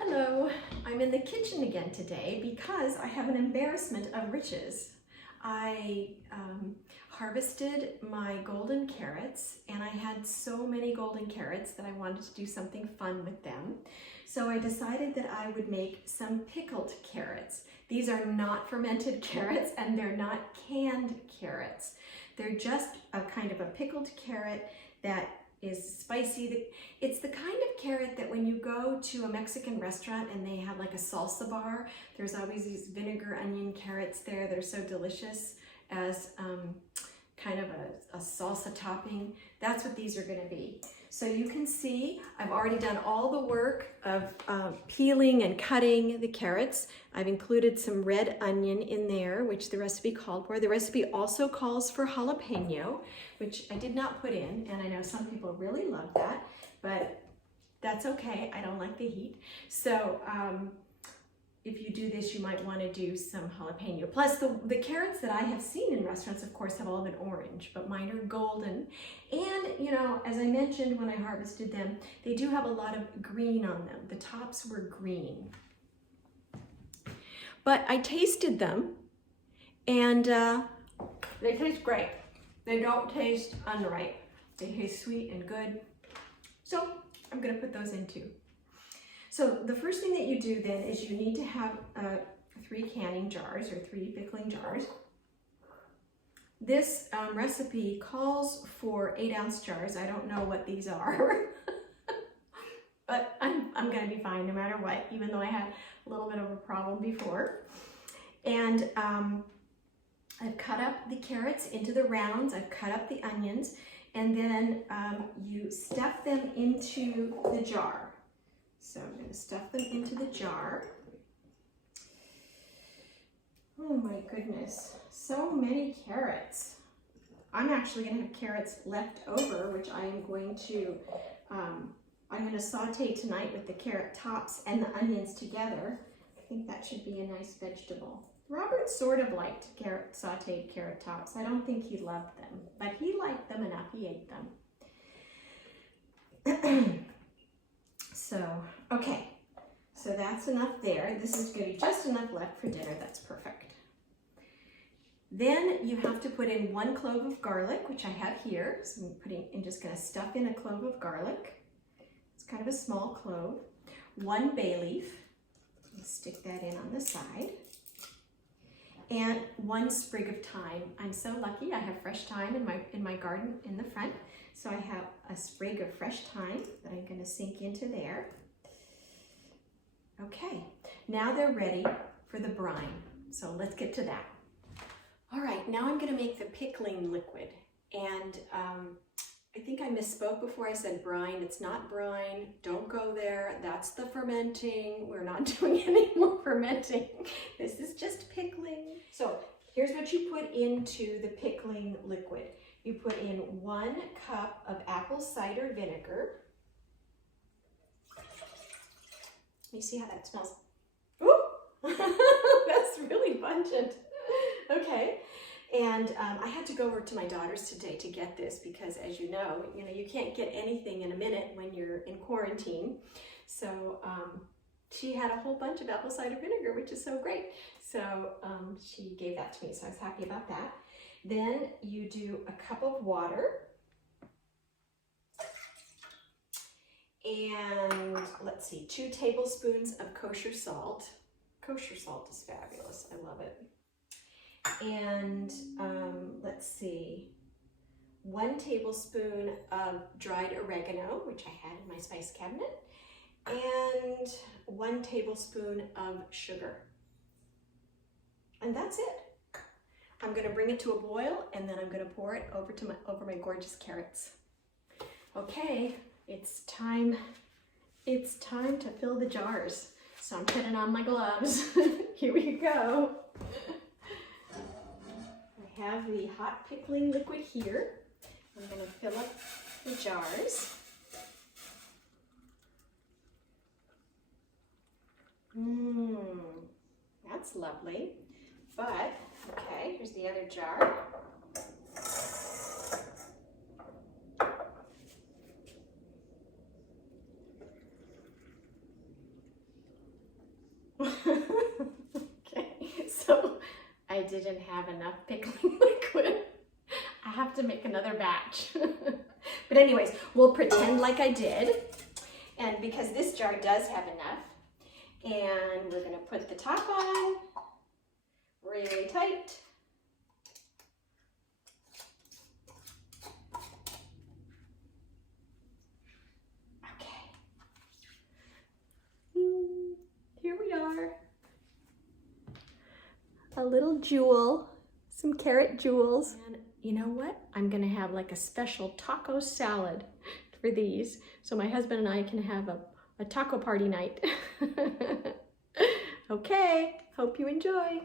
Hello, I'm in the kitchen again today because I have an embarrassment of riches. I harvested my golden carrots and I had so many golden carrots that I wanted to do something fun with them. So I decided that I would make some pickled carrots. These are not fermented carrots and they're not canned carrots. They're just a kind of a pickled carrot that is spicy. It's the kind of carrot that when you go to a Mexican restaurant and they have like a salsa bar, there's always these vinegar onion carrots there. They're so delicious as kind of a salsa topping. That's what these are going to be. So you can see I've already done all the work of peeling and cutting the carrots. I've included some red onion in there, which the recipe called for. The recipe also calls for jalapeno, which I did not put in, and I know some people really love that, but that's okay. I don't like the heat. So if you do this, you might want to do some jalapeno. Plus, the carrots that I have seen in restaurants, of course, have all been orange, but mine are golden. And, you know, as I mentioned when I harvested them, they do have a lot of green on them. The tops were green. But I tasted them, and they taste great. They don't taste unripe. They taste sweet and good. So I'm going to put those in too. So the first thing that you do then is you need to have 3 canning jars or 3 pickling jars. This recipe calls for 8-ounce jars. I don't know what these are, but I'm going to be fine no matter what, even though I had a little bit of a problem before. And I've cut up the carrots into the rounds. I've cut up the onions, and then you stuff them into the jar. So I'm going to stuff them into the jar. Oh my goodness, so many carrots. I'm actually going to have carrots left over, which I am going to saute tonight with the carrot tops and the onions together. I think that should be a nice vegetable. Robert sort of liked sauteed carrot tops. I don't think he loved them, but he liked them enough. He ate them. So, okay, so that's enough there. This is going to be just enough left for dinner. That's perfect. Then you have to put in 1 clove of garlic, which I have here. So I'm just going to stuff in a clove of garlic. It's kind of a small clove. 1 bay leaf. Stick that in on the side. And 1 sprig of thyme. I'm so lucky. I have fresh thyme in my garden in the front. So I have a sprig of fresh thyme that I'm going to sink into there. Okay, now they're ready for the brine. So let's get to that. All right, now I'm going to make the pickling liquid. And I think I misspoke before I said brine. It's not brine. Don't go there. That's the fermenting. We're not doing any more fermenting. This is just pickling. So here's what you put into the pickling liquid. You put in 1 cup of apple cider vinegar. You see how that smells? Ooh, that's really pungent. Okay, and I had to go over to my daughter's today to get this because, as you know, you can't get anything in a minute when you're in quarantine. So she had a whole bunch of apple cider vinegar, which is so great. So she gave that to me, so I was happy about that. Then you do a cup of water, and let's see, 2 tablespoons of kosher salt. Kosher salt is fabulous. I love it. And let's see, 1 tablespoon of dried oregano, which I had in my spice cabinet, and 1 tablespoon of sugar. And that's it. I'm going to bring it to a boil, and then I'm going to pour it over my gorgeous carrots. Okay, it's time to fill the jars. So I'm putting on my gloves. Here we go. I have the hot pickling liquid here. I'm going to fill up the jars. That's lovely. But, okay, here's the other jar. didn't have enough pickling liquid. I have to make another batch. But anyways, we'll pretend like I did. And because this jar does have enough, and we're gonna put the top on really tight. Okay. Here we are. A little jewel, some carrot jewels. And you know what? I'm gonna have like a special taco salad for these. So my husband and I can have a taco party night. Okay, hope you enjoy.